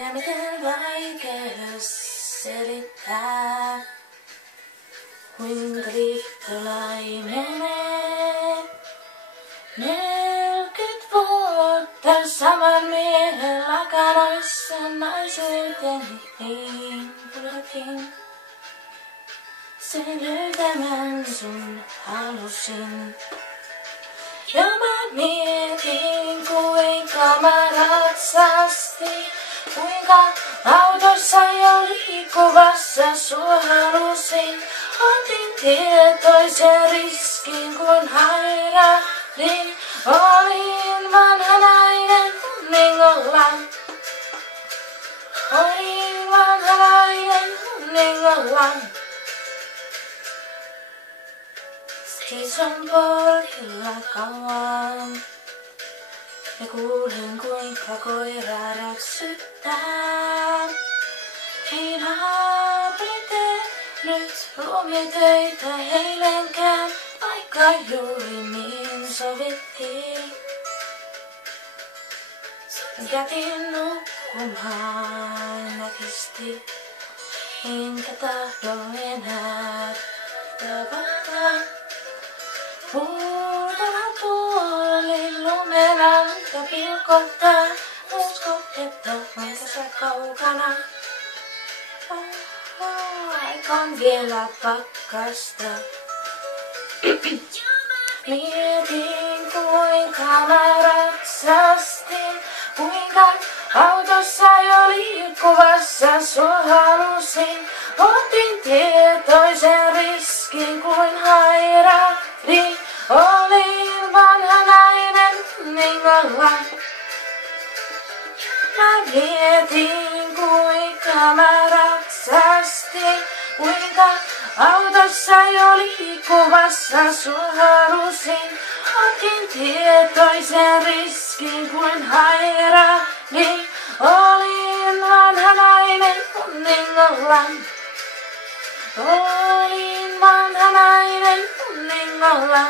Ja miten vaikea selittää, kuinka liittolainen menee. 40 vuotta saman miehen lakanoissa naisuuteni niin puratin. Sen löytämän sun halusin. Ja mä mietin, kuinka mä ratsastin, kuinka autossa jo liikkuvassa sua halusin. Otin tietoisen riskin, kun hairahdin. Olin vanha nainen hunningolla. Olin vanha nainen hunningolla. Seison portilla kauan ja kuulen kuinka koira räksyttää. Ei naapuri tehnyt luomitöitä eilenkään, vaikka juuri niin sovittiin. Jätin nukkumaan näkisti, enkä tahdo enää tavata. Huutava tuoli lumenanta pilkottaa, usko, että olen tässä kaukana. Aika on vielä pakkasta. Mietin kuinka mä ratsastin, kuinka autossa jo liikkuvassa sua halusin. Otin tietoisen riskin kuin hairahdin. Olin vanha nainen hunningolla. Mä mietin kuinka mä ratsastin, kuinka autossa jo liikkuvassa sua halusin. Otin tietoisen riskin kuin hairahdin. Olin vanha nainen hunningolla. Olin vanha nainen hunningolla.